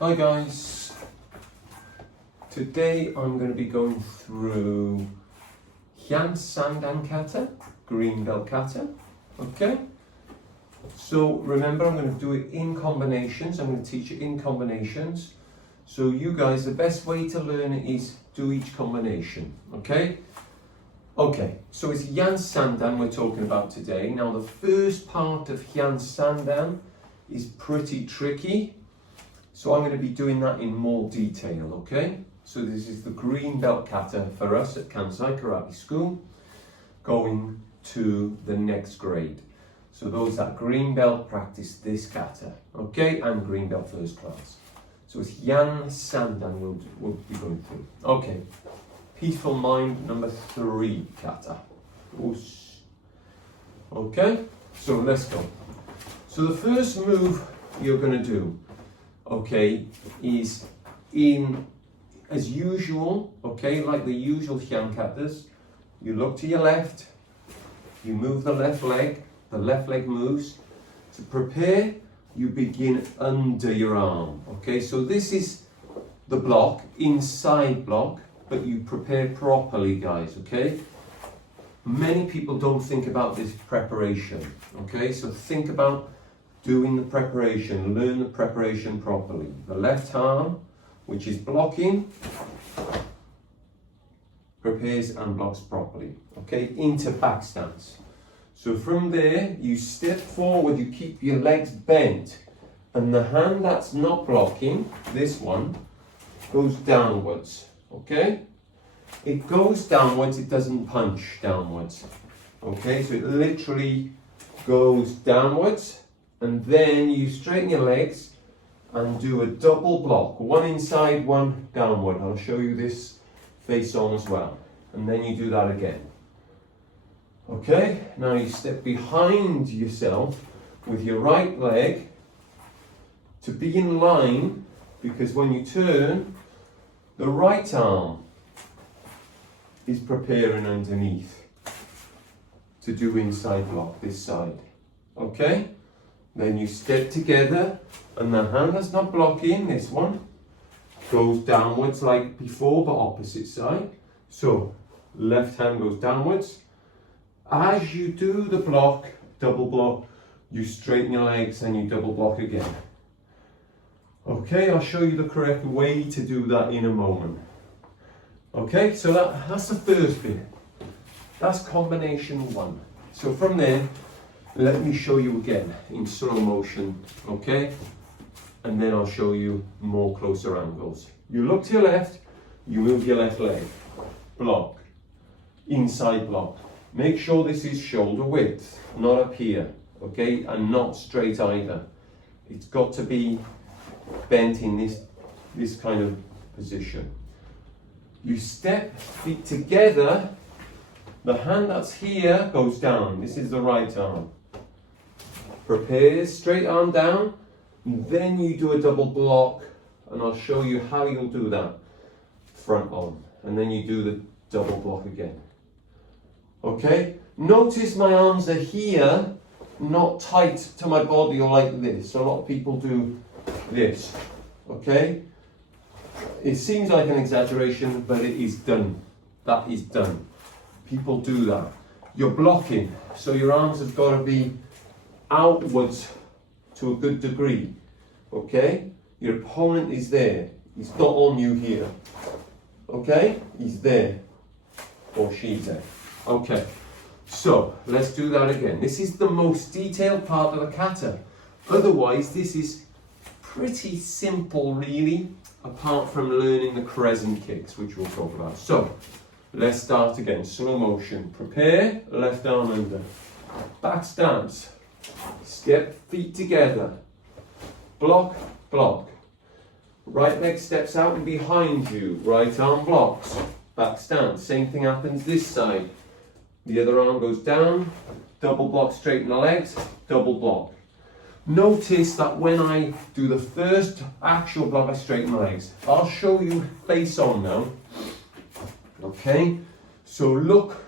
Hi guys, today I'm going to be going through Heian Sandan Kata, green belt kata, okay? So remember, I'm going to do it in combinations. I'm going to teach it in combinations. So you guys, the best way to learn it is do each combination, okay? Okay, so it's Heian Sandan we're talking about today. Now the first part of Heian Sandan is pretty tricky. So I'm going to be doing that in more detail, okay? So this is the green belt kata for us at Kansai Karate School, going to the next grade. So those that green belt practice this kata, okay? And green belt first class. So it's Heian Sandan we'll be going through. Okay, peaceful mind number 3 kata. Oosh. Okay, so let's go. So the first move you're going to do, okay, is in as usual, okay, like the usual Heian katas. You look to your left, you move the left leg moves. To prepare, you begin under your arm, okay? So this is the block, inside block, but you prepare properly, guys, okay? Many people don't think about this preparation, okay? So think about doing the preparation, learn the preparation properly. The left arm, which is blocking, prepares and blocks properly, okay, into back stance. So from there, you step forward, you keep your legs bent, and the hand that's not blocking, this one, goes downwards, okay? It goes downwards, it doesn't punch downwards, okay? So it literally goes downwards, and then you straighten your legs and do a double block, one inside, one downward. I'll show you this face on as well. And then you do that again. Okay, now you step behind yourself with your right leg to be in line, because when you turn, the right arm is preparing underneath to do inside block, this side. Okay? Then you step together, and the hand that's not blocking, this one, goes downwards like before, but opposite side. So, left hand goes downwards. As you do the block, double block, you straighten your legs and you double block again. Okay, I'll show you the correct way to do that in a moment. Okay, so that's the first bit. That's combination 1. So from there, let me show you again in slow motion, okay? And then I'll show you more closer angles. You look to your left, you move your left leg, block, inside block. Make sure this is shoulder width, not up here, okay? And not straight either. It's got to be bent in this kind of position. You step feet together, the hand that's here goes down. This is the right arm. Prepare, straight arm down, and then you do a double block, and I'll show you how you'll do that. Front on, and then you do the double block again. Okay? Notice my arms are here, not tight to my body or like this. So a lot of people do this. Okay? It seems like an exaggeration, but it is done. That is done. People do that. You're blocking, so your arms have got to be outwards to a good degree, okay? Your opponent is there. He's not on you here, okay? He's there, or she's there. Okay, so let's do that again. This is the most detailed part of the kata. Otherwise, this is pretty simple, really, apart from learning the crescent kicks, which we'll talk about. So, let's start again. Slow motion. Prepare, left arm under. Back stance. Step feet together. Block, block. Right leg steps out and behind you. Right arm blocks. Back stance. Same thing happens this side. The other arm goes down. Double block, straighten the legs. Double block. Notice that when I do the first actual block, I straighten my legs. I'll show you face on now. Okay? So look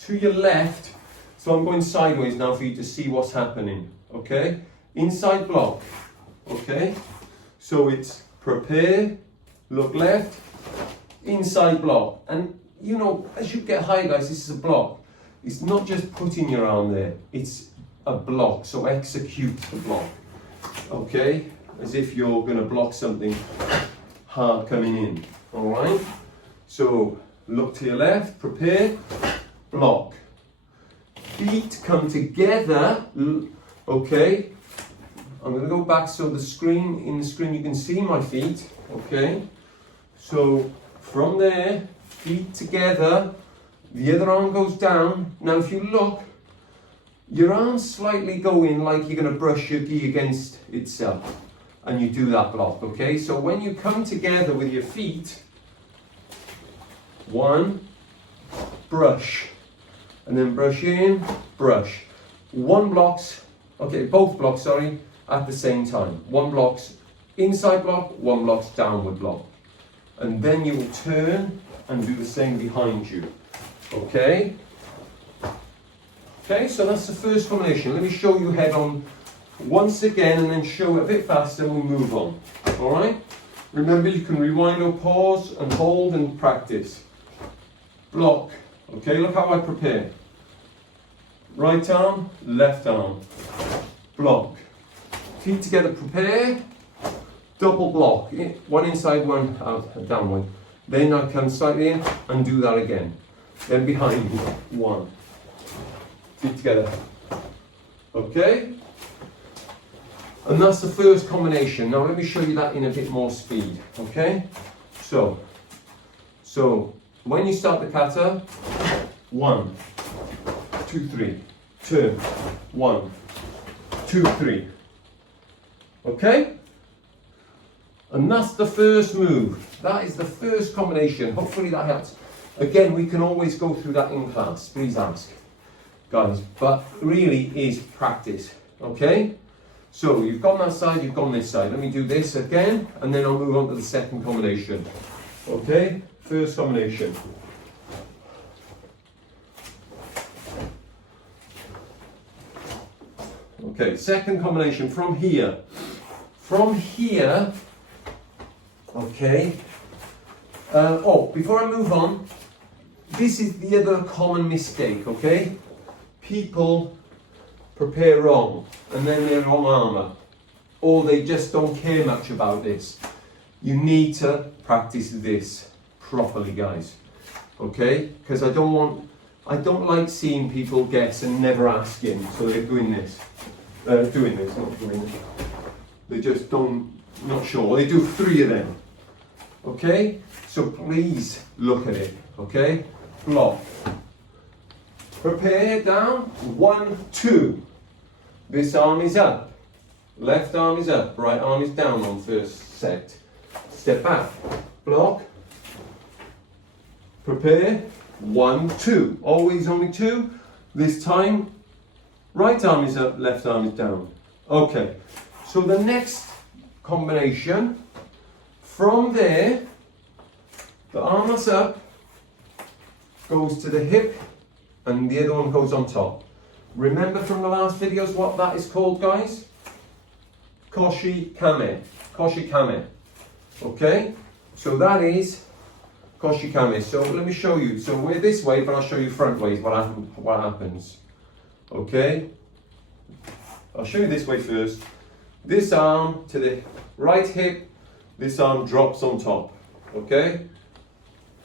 to your left. So I'm going sideways now for you to see what's happening, okay? Inside block, okay? So it's prepare, look left, inside block. And you know, as you get high, guys, this is a block. It's not just putting your arm there, it's a block, so execute the block, okay? As if you're gonna block something hard coming in, all right? So look to your left, prepare, block. Feet come together, okay? I'm gonna go back so in the screen you can see my feet, okay? So from there, feet together, the other arm goes down. Now if you look, your arms slightly go in like you're gonna brush your gi against itself. And you do that block, okay? So when you come together with your feet, one, brush, and then brush in, brush. One blocks, okay, both blocks, sorry, at the same time. One blocks inside block, one blocks downward block. And then you will turn and do the same behind you, okay? Okay, so that's the first combination. Let me show you head on once again and then show it a bit faster and we move on. Alright? Remember, you can rewind or pause and hold and practice. Block. Okay, look how I prepare. Right arm, left arm. Block. Feet together, prepare. Double block. One inside, one out, downward. Then I come slightly in and do that again. Then behind you. One. Feet together. Okay? And that's the first combination. Now let me show you that in a bit more speed, okay? So when you start the kata, 1, 2, 3, turn, 1, 2, 3, okay? And that's the first move. That is the first combination. Hopefully that helps. Again, we can always go through that in class, please ask, guys, but really is practice, okay? So you've gone that side, you've gone this side. Let me do this again, and then I'll move on to the second combination. Okay, first combination. Okay, second combination from here. From here, okay. Before I move on, this is the other common mistake, okay? People prepare wrong, and then they're wrong armour, or they just don't care much about this. You need to practice this properly, guys, okay? Because I don't like seeing people guess and never asking, so they're doing this, not doing this. They just not sure. They do 3 of them, okay? So please look at it, okay? Block. Prepare down, 1, 2. This arm is up, left arm is up, right arm is down on first set. Step back, block, prepare, 1, 2. Always only 2. This time, right arm is up, left arm is down. Okay, so the next combination, from there, the arm that's up goes to the hip and the other one goes on top. Remember from the last videos what that is called, guys? Koshi Kame. Koshi Kame. Okay? So that is Koshi Kame. So let me show you. So we're this way, but I'll show you front ways what happens. Okay? I'll show you this way first. This arm to the right hip, this arm drops on top. Okay?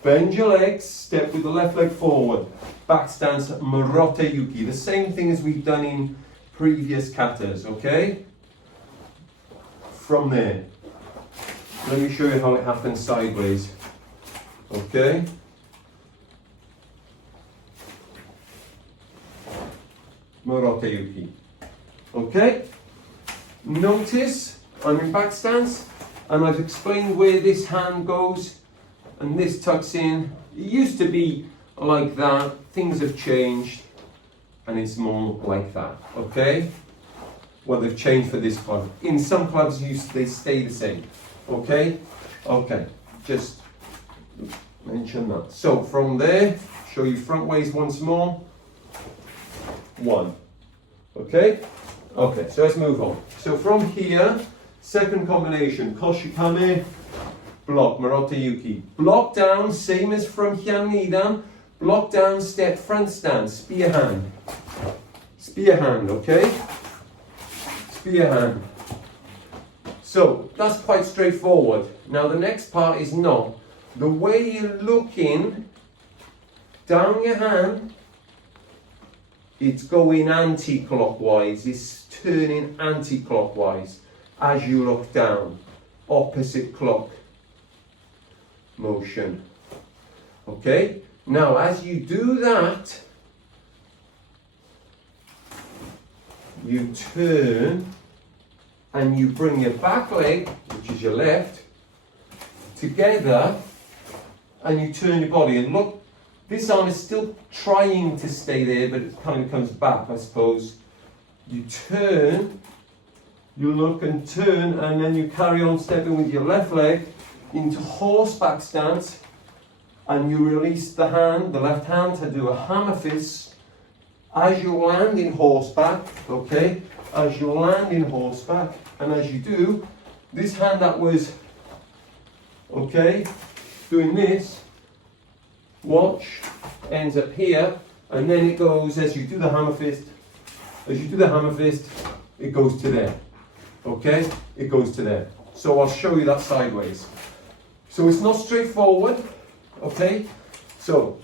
Bend your legs, step with the left leg forward. Back stance, Marote Yuki. The same thing as we've done in previous katas, okay? From there. Let me show you how it happens sideways. Okay? Marote Yuki. Okay? Notice I'm in back stance and I've explained where this hand goes and this tucks in. It used to be like that, things have changed and it's more like that, okay? Well, they've changed for this club. In some clubs they stay the same, okay? Okay, just mention that. So from there, show you front ways once more. 1, okay? Okay, so let's move on. So from here, Second combination, Koshikame, block, Marotta Yuki. Block down, same as from Heian Nidan. Block down, step, front stance, spear hand. Spear hand, okay? Spear hand. So, that's quite straightforward. Now the next part is not. The way you're looking down your hand, it's going anti-clockwise, it's turning anti-clockwise as you look down. Opposite clock motion. Okay? Now as you do that, you turn and you bring your back leg, which is your left, together and you turn your body. And look, this arm is still trying to stay there, but it kind of comes back, I suppose. You turn, you look and turn, and then you carry on stepping with your left leg into horseback stance, and you release the hand, the left hand, to do a hammer fist as you land in horseback, okay? As you land in horseback, and as you do, this hand that was, okay, doing this, watch, ends up here, and then it goes, as you do the hammer fist, it goes to there, okay? It goes to there. So I'll show you that sideways. So it's not straightforward, okay? So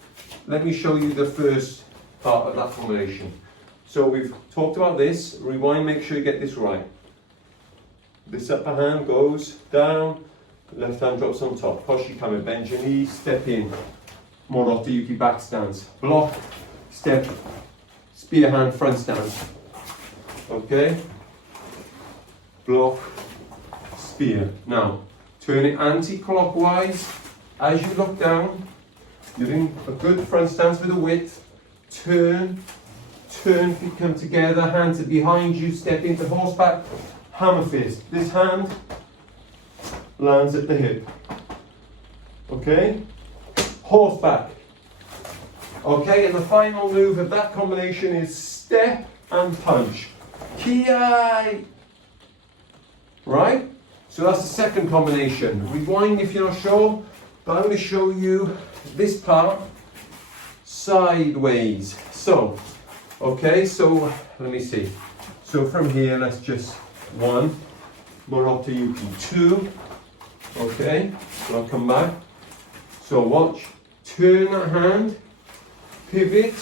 let me show you the first part of that formation. So we've talked about this, rewind, make sure you get this right. This upper hand goes down, left hand drops on top. Koshikame, bend your knees, step in. Marotta Yuki back stance. Block, step, spear hand front stance. Okay? Block, spear. Now, turn it anti-clockwise. As you look down, you're in a good front stance with a width. Turn, feet come together, hands are behind you, step into horseback, hammer fist. This hand lands at the hip. Okay? Horseback. Okay, and the final move of that combination is step and punch. Kiai! Right? So that's the second combination. Rewind if you're not sure, but I'm going to show you this part sideways. So, okay, so let me see. So from here, let's just 1, Marotta Yuki, 2, okay, so I'll come back. So watch, turn that hand, pivot,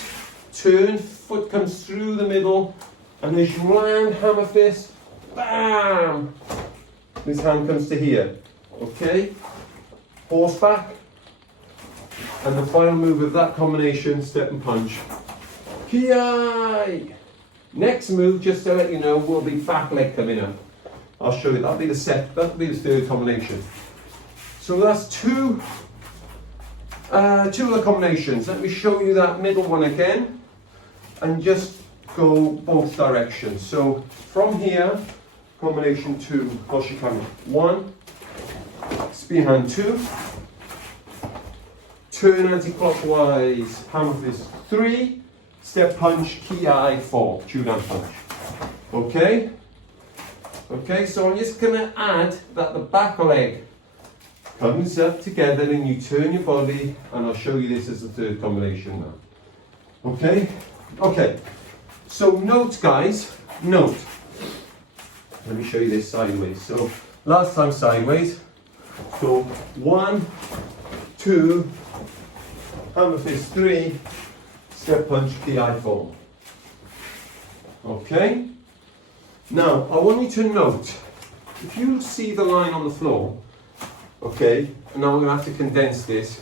turn, foot comes through the middle, and as you land, hammer fist, bam! This hand comes to here, okay? Horseback, and the final move of that combination, step and punch. Kiai! Next move, just to let you know, will be back leg coming up. I'll show you, that'll be the third combination. So that's two of the combinations. Let me show you that middle one again, and just go both directions. So from here, combination 2, Koshikame. 1, spear hand 2, turn anti-clockwise, hammer fist 3, step punch, Kiai 4, Chudan punch. Okay? Okay, so I'm just going to add that the back leg comes up together and you turn your body, and I'll show you this as the third combination now. Okay? Okay. So note, guys, note. Let me show you this sideways. So last time sideways. So 1, 2, hammer fist 3, step punch, Kiai 4. Okay? Now, I want you to note, if you see the line on the floor, okay, and now I'm going to have to condense this.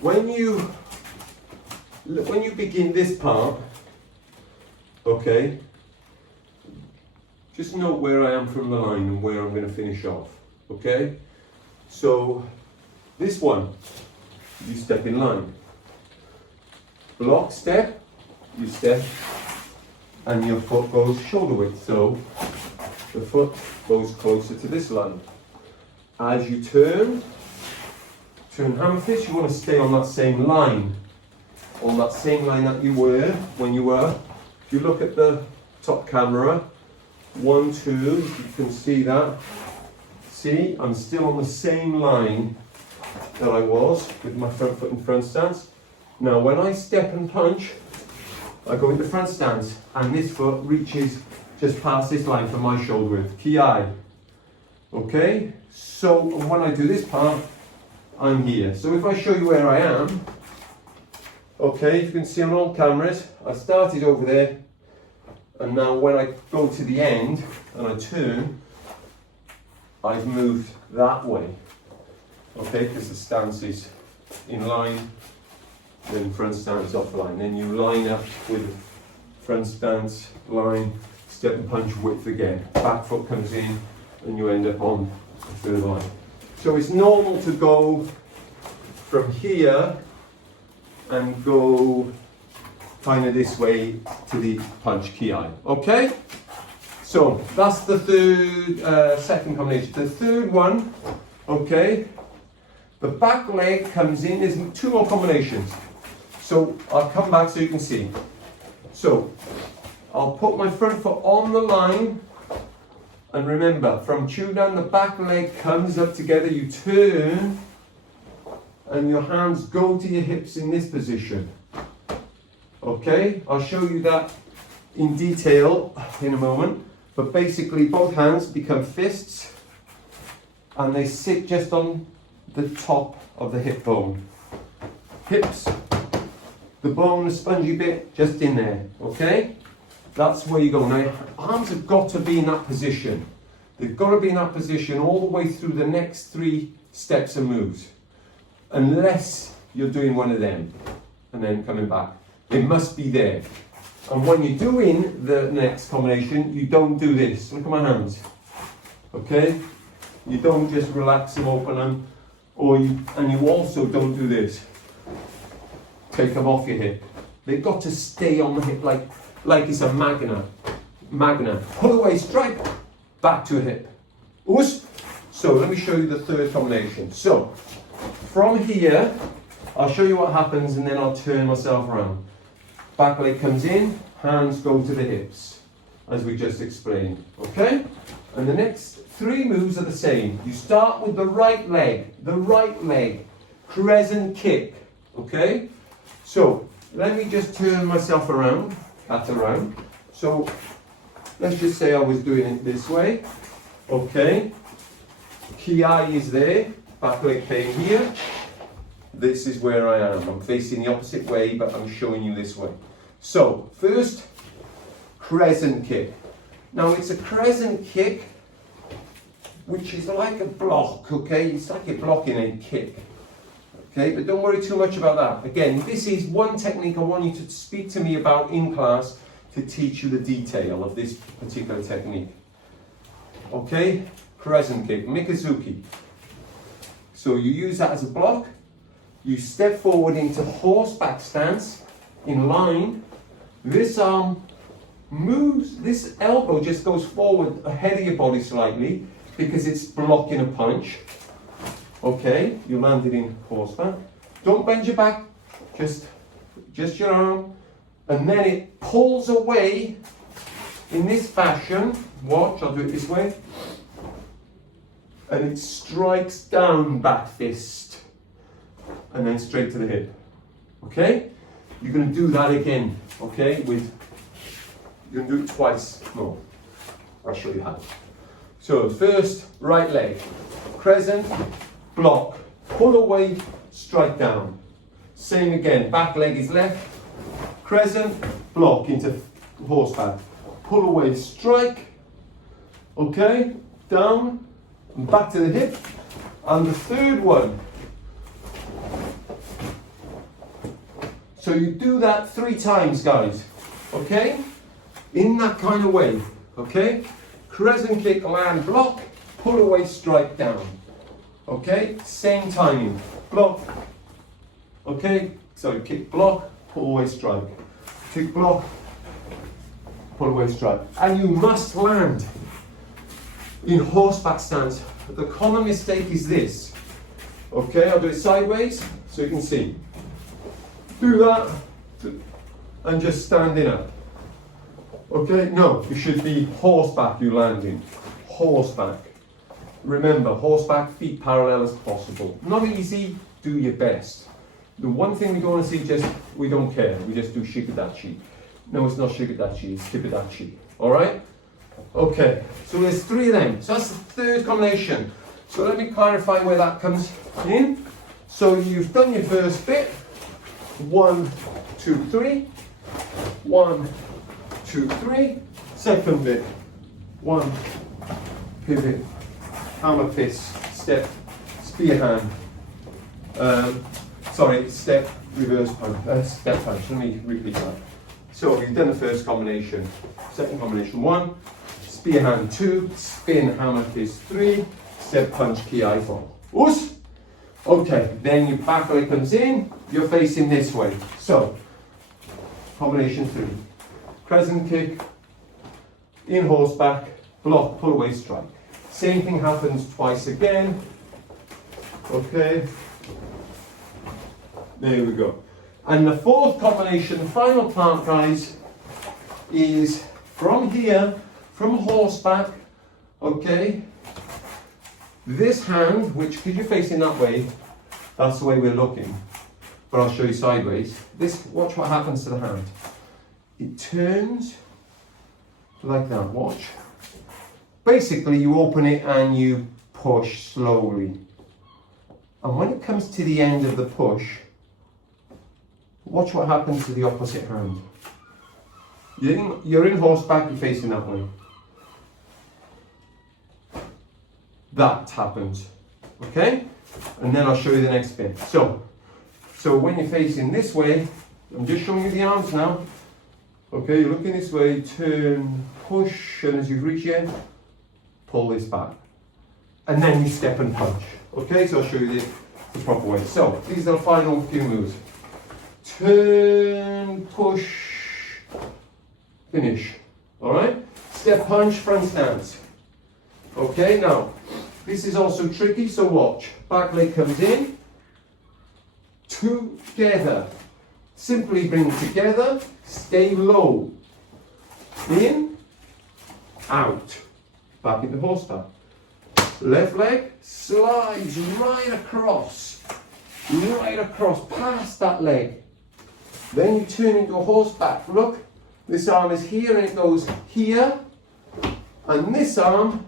When you begin this part, okay, just note where I am from the line and where I'm going to finish off, okay? So, this one, you step in line. Block, step, you step, and your foot goes shoulder width, so the foot goes closer to this line. As you turn hammer fist, you want to stay on that same line, that you were when you were. If you look at the top camera, 1, 2, you can see that. See, I'm still on the same line that I was with my front foot in front stance. Now when I step and punch, I go into front stance and this foot reaches just past this line from my shoulder width, ki. Okay, so when I do this part, I'm here. So if I show you where I am, okay, you can see on all cameras, I started over there, and now when I go to the end and I turn, I've moved that way. Okay, because the stance is in line, then front stance offline. Then you line up with front stance, line, step and punch width again. Back foot comes in and you end up on the third line. So it's normal to go from here and go kind of this way to the punch ki. Okay? So that's the third, second combination. The third one, okay, the back leg comes in. There's 2 more combinations. So I'll come back so you can see. So I'll put my front foot on the line, and remember, from cue down, the back leg comes up together, you turn, and your hands go to your hips in this position. Okay, I'll show you that in detail in a moment, but basically both hands become fists, and they sit just on the top of the hip bone. Hips, the bone, the spongy bit, just in there, okay? That's where you go. Now, arms have got to be in that position. They've got to be in that position all the way through the next 3 steps and moves. Unless you're doing one of them and then coming back. They must be there. And when you're doing the next combination, you don't do this. Look at my hands. Okay? You don't just relax them, open them, and you also don't do this. Take them off your hip. They've got to stay on the hip like it's a magnet. Pull away, strike, back to a hip. Oosh. So let me show you the third combination. So from here, I'll show you what happens and then I'll turn myself around. Back leg comes in, hands go to the hips, as we just explained. Okay? And the next 3 moves are the same. You start with the right leg, crescent kick. Okay? So let me just turn myself around, Kata around. So let's just say I was doing it this way. Okay? Ki is there, back leg came here. This is where I am. I'm facing the opposite way, but I'm showing you this way. So first, crescent kick. Now it's a crescent kick, which is like a block, okay? It's like a blocking a kick. Okay, but don't worry too much about that. Again, this is one technique I want you to speak to me about in class to teach you the detail of this particular technique. Okay, crescent kick, Mikazuki. So you use that as a block. You step forward into horseback stance in line. This arm moves, this elbow just goes forward ahead of your body slightly because it's blocking a punch. Okay, you landed in horseback. Don't bend your back, just your arm. And then it pulls away in this fashion. Watch, I'll do it this way. And it strikes down back fist. And then straight to the hip. Okay? You're going to do that again. Okay? You're going to do it twice more. I'll show you how. So first, right leg. Crescent, block. Pull away, strike down. Same again. Back leg is left. Crescent, block into horseback. Pull away, strike. Okay? Down. And back to the hip. And the third one. So you do that 3 times, guys, okay? In that kind of way, okay? Crescent kick, land, block, pull away, strike down, okay? Same timing, block, okay? So kick, block, pull away, strike. Kick, block, pull away, strike. And you must land in horseback stance. The common mistake is this, okay? I'll do it sideways so you can see. Do that and just standing up. Okay, no, it should be horseback you land in. Horseback. Remember, horseback, feet parallel as possible. Not easy, do your best. The one thing we don't want to see, we don't care. We just do shikadachi. No, it's not shikadachi, it's kibadachi. Alright? Okay, so there's 3 of them. So that's the third combination. So let me clarify where that comes in. So you've done your first bit. 1, 2, 3. 1, 2, 3. Second bit. 1, pivot, hammer fist, step, spear hand. Step, reverse punch, step punch. Let me repeat that. So you've done the first combination. Second combination, 1, spear hand 2, spin, hammer fist 3, step punch, ki 4. Us! Okay, then your back leg comes in, you're facing this way. So, combination 3. Crescent kick, in horseback, block, pull away, strike. Same thing happens twice again. Okay. There we go. And the fourth combination, the final part, guys, is from here, from horseback, okay, this hand, which, because you're facing that way, that's the way we're looking, but I'll show you sideways. Watch what happens to the hand. It turns like that, watch. Basically, you open it and you push slowly. And when it comes to the end of the push, watch what happens to the opposite hand. You're in horseback, you're facing that way. That happens, okay? And then I'll show you the next bit. So when you're facing this way, I'm just showing you the arms now. Okay, you're looking this way, turn, push, and as you reach here, pull this back. And then you step and punch. Okay, so I'll show you the proper way. So these are the final few moves. Turn, push, finish. Alright? Step punch, front stance. Okay, now, this is also tricky, so watch. Back leg comes in, together. Simply bring together, stay low. In, out. Back into horseback. Left leg slides right across, past that leg. Then you turn into a horseback. Look, this arm is here and it goes here. And this arm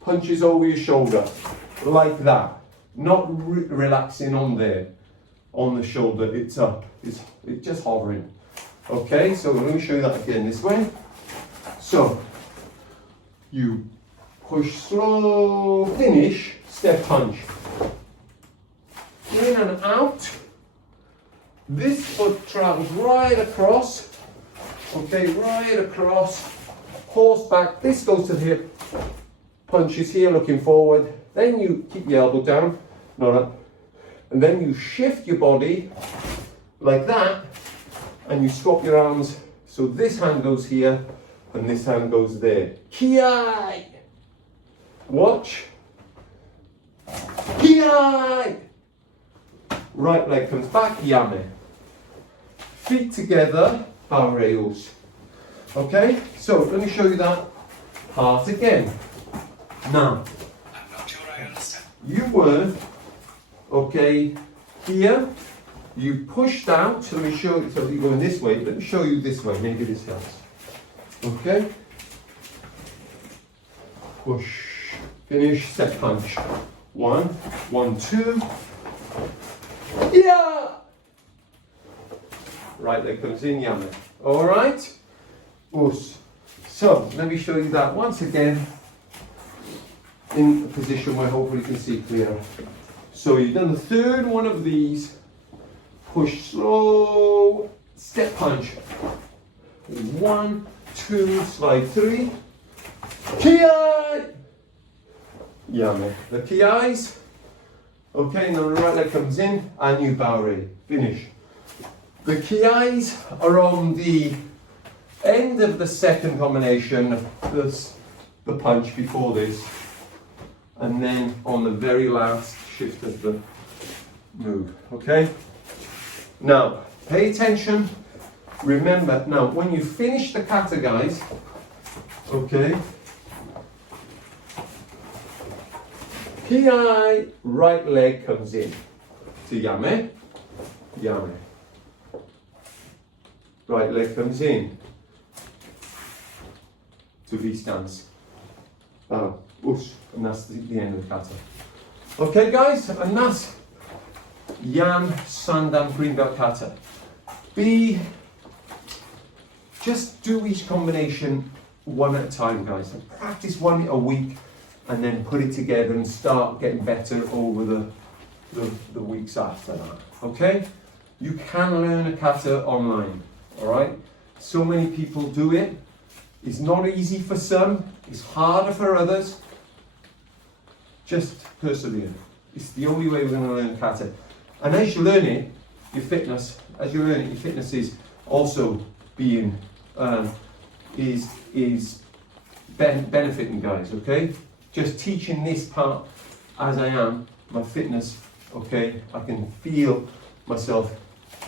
punches over your shoulder, like that. Not relaxing on there, on the shoulder, it's up. It's just hovering. Okay, so let me show you that again this way. So, you push slow, finish, step punch. In and out. This foot travels right across. Okay, right across. Horseback, this goes to the hip. Punches here, looking forward. Then you keep your elbow down, not up. And then you shift your body like that. And you swap your arms. So this hand goes here and this hand goes there. Ki! Watch. Ki! Right leg comes back, yame. Feet together, barreos. Okay, so let me show you that part again. Now, I'm not sure I understand. you were, okay, here, you pushed out, so let me show you, so you're going this way, let me show you this way, maybe this helps. Okay, push, finish, step punch. 1, 1, 2, yeah! Right leg comes in, yame. Alright? Us. So, let me show you that once again in a position where hopefully you can see clearer. So you've done the third one of these. Push slow, step punch. 1, 2, slide 3. Ki! Yame. The ki's. Okay, now the right leg comes in and you bow ready. Finish. The ki's are on the end of the second combination, the punch before this, and then on the very last shift of the move. Okay? Now, pay attention. remember, now when you finish the kata, guys, okay, Pi, right leg comes in to yame, yame. Right leg comes in to V stance. Ush, and that's the end of the kata. Okay, guys, and that's Heian Sandan green belt kata. Just do each combination one at a time, guys. And practice one a week, and then put it together and start getting better over the weeks after that. Okay? You can learn a kata online. All right? So many people do it. It's not easy for some. It's harder for others. Just persevere. It's the only way we're going to learn kata. And as you learn it, your fitness is also being benefiting, guys. Okay? Just teaching this part as I am, my fitness. Okay, I can feel myself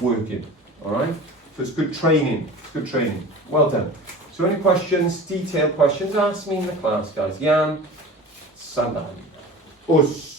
working. All right. So it's good training. It's good training. Well done. So any questions, detailed questions, ask me in the class, guys. Heian Sandan. Us.